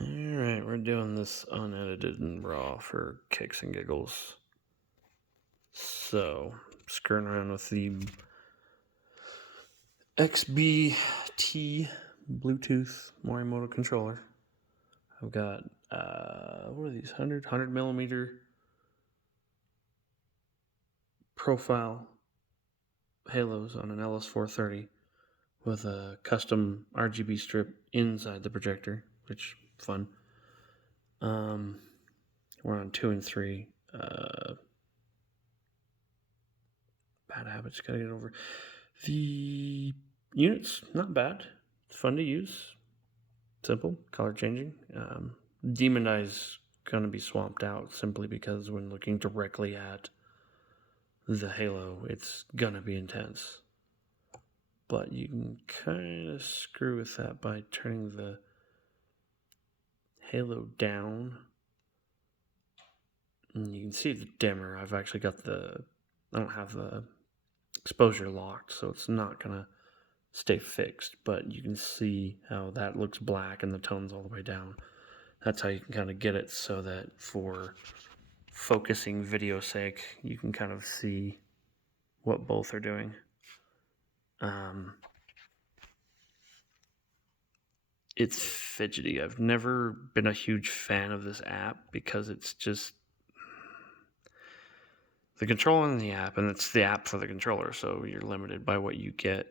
Alright, we're doing this unedited and raw for kicks and giggles. So, screwing around with the XBT Bluetooth Morimoto controller. I've got, what are these, 100 millimeter profile halos on an LS430 with a custom RGB strip inside the projector, which fun. We're on 2 and 3. Bad habits, gotta get over. The unit's not bad. It's fun to use. Simple, color changing. Demon Eye's gonna be swamped out simply because when looking directly at the halo, it's gonna be intense. But you can kind of screw with that by turning the halo down. And you can see the dimmer. I've actually got I don't have the exposure locked, so it's not gonna stay fixed, but you can see how that looks black and the tone's all the way down. That's how you can kind of get it so that for focusing video sake, you can kind of see what both are doing. It's fidgety. I've never been a huge fan of this app because it's just the controller in the app, and it's the app for the controller, so you're limited by what you get.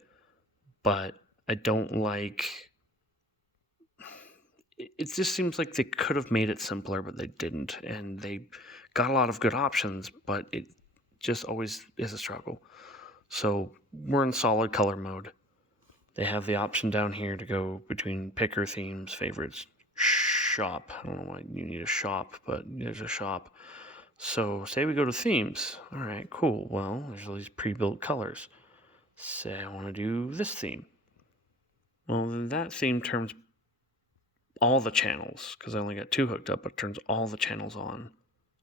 But I don't like... It just seems like they could have made it simpler, but they didn't. And they got a lot of good options, but it just always is a struggle. So we're in solid color mode. They have the option down here to go between picker, themes, favorites, shop. I don't know why you need a shop, but there's a shop. So say we go to themes. All right, cool. Well, there's all these pre-built colors. Say I want to do this theme. Well, then that theme turns all the channels, because I only got 2 hooked up, but it turns all the channels on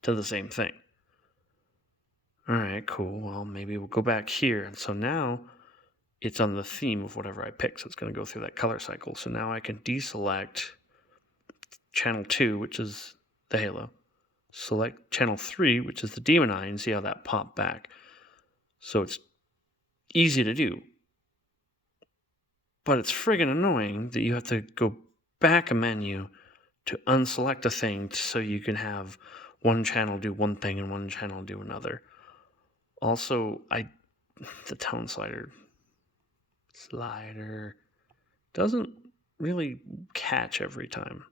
to the same thing. All right, cool. Well, maybe we'll go back here. And so now it's on the theme of whatever I pick. So it's going to go through that color cycle. So now I can deselect channel 2, which is the halo. Select channel 3, which is the demon eye, and see how that popped back. So it's easy to do. But it's friggin' annoying that you have to go back a menu to unselect a thing so you can have one channel do one thing and one channel do another. Also, the tone slider doesn't really catch every time.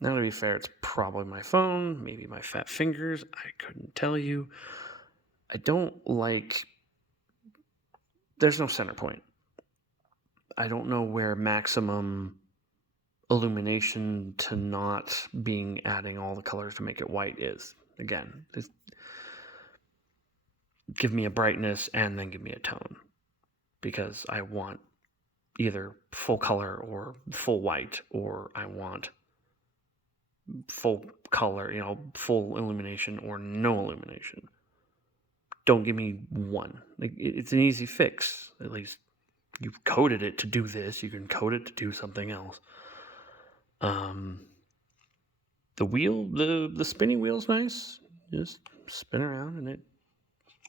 Now, to be fair, it's probably my phone, maybe my fat fingers. I couldn't tell you. I don't like... There's no center point. I don't know where maximum illumination to not being adding all the colors to make it white is. Again, give me a brightness and then give me a tone, because I want either full color or full white, or I want full color, full illumination or no illumination. Don't give me one. It's an easy fix. At least you've coded it to do this. You can code it to do something else. The wheel, the spinning wheel's nice. Just spin around and it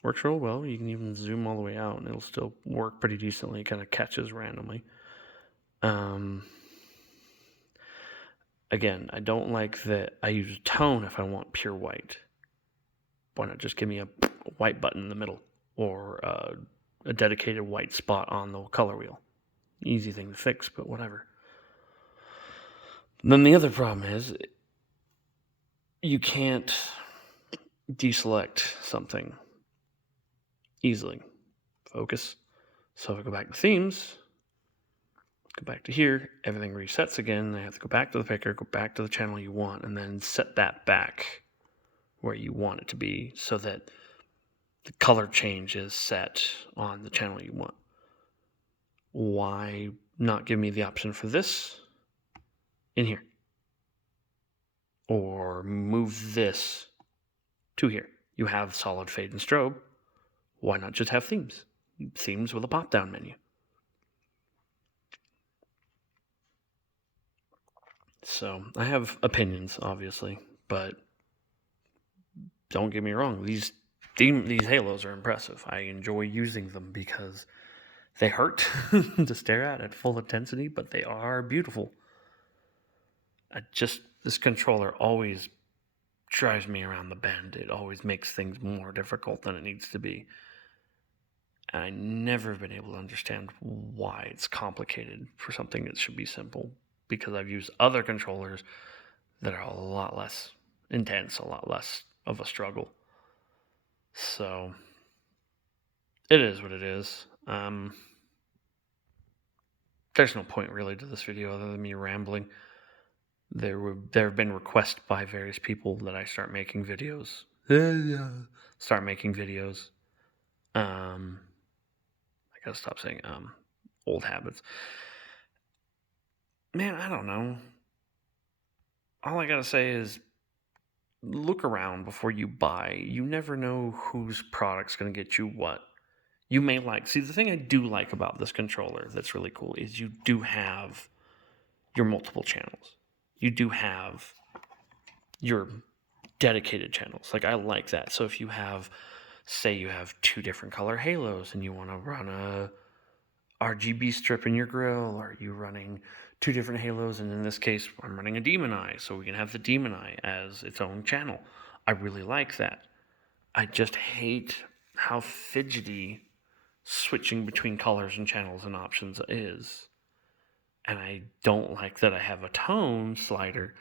works real well. You can even zoom all the way out and it'll still work pretty decently. It kind of catches randomly. Again, I don't like that I use tone if I want pure white. Why not just give me a white button in the middle, or a dedicated white spot on the color wheel? Easy thing to fix, but whatever. Then the other problem is you can't deselect something easily. Focus. So if I go back to themes, go back to here, everything resets again. I have to go back to the picker, go back to the channel you want, and then set that back where you want it to be so that the color change is set on the channel you want. Why not give me the option for this in here? Or move this to here. You have solid fade and strobe. Why not just have themes? Themes with a pop-down menu. So I have opinions, obviously, but don't get me wrong. These halos are impressive. I enjoy using them because they hurt to stare at full intensity, but they are beautiful. This controller always drives me around the bend. It always makes things more difficult than it needs to be. And I never have been able to understand why it's complicated for something that should be simple, because I've used other controllers that are a lot less intense, a lot less of a struggle. So it is what it is. There's no point really to this video other than me rambling. There have been requests by various people that I start making videos. I gotta stop saying old habits. Man, I don't know. All I gotta say is look around before you buy. You never know whose product's gonna get you what. You may like. See, the thing I do like about this controller that's really cool is you do have your multiple channels. You do have your dedicated channels. Like, I like that. So if you have, say you have 2 different color halos and you want to run a RGB strip in your grill, or you running 2 different halos, and in this case I'm running a demon eye, so we can have the demon eye as its own channel. I really like that. I just hate how fidgety switching between colors and channels and options is. And I don't like that I have a tone slider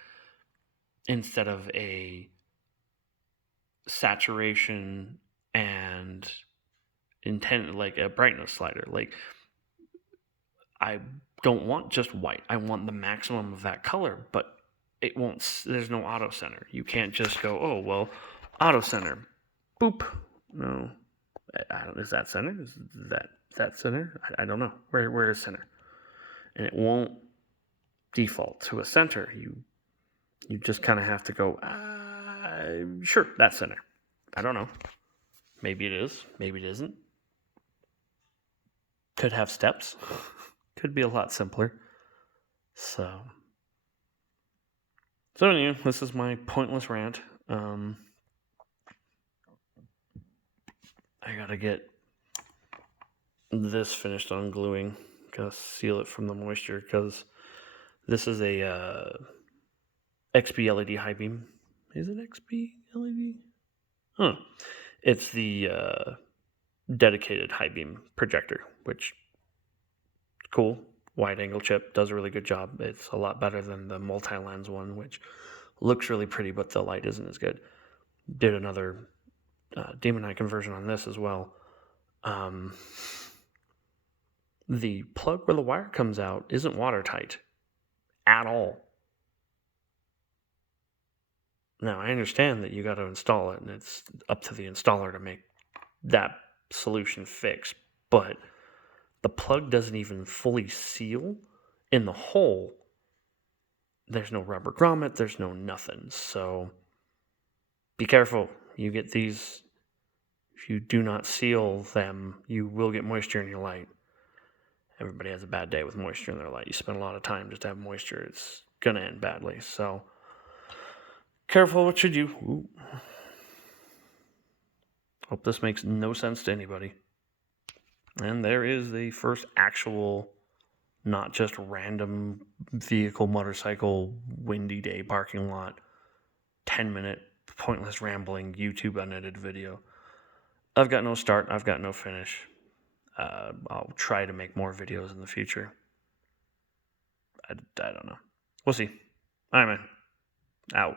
instead of a saturation and intent, like a brightness slider. Like, I don't want just white. I want the maximum of that color, but it won't. There's no auto center. You can't just go, oh well, auto center, boop. No, is that center? Is that center? I don't know. Where is center? And it won't default to a center. You just kind of have to go, sure, that's center. I don't know. Maybe it is. Maybe it isn't. Could have steps. Could be a lot simpler. So anyway, this is my pointless rant. I gotta get this finished on gluing. Gotta seal it from the moisture, because this is a XP LED high beam. Is it XP LED? Huh. It's the dedicated high beam projector, which is cool. Wide angle chip, does a really good job. It's a lot better than the multi-lens one, which looks really pretty, but the light isn't as good. Did another demon eye conversion on this as well. The plug where the wire comes out isn't watertight at all. Now, I understand that you got to install it, and it's up to the installer to make that solution fix, but the plug doesn't even fully seal in the hole. There's no rubber grommet, there's no nothing. So be careful. You get these, if you do not seal them, you will get moisture in your light. Everybody has a bad day with moisture in their light. You spend a lot of time just to have moisture, it's going to end badly. So careful what you do. Ooh. Hope this makes no sense to anybody. And there is the first actual, not just random vehicle, motorcycle, windy day parking lot, 10-minute pointless rambling YouTube unedited video. I've got no start, I've got no finish. I'll try to make more videos in the future. I don't know. We'll see. All right, man. Out.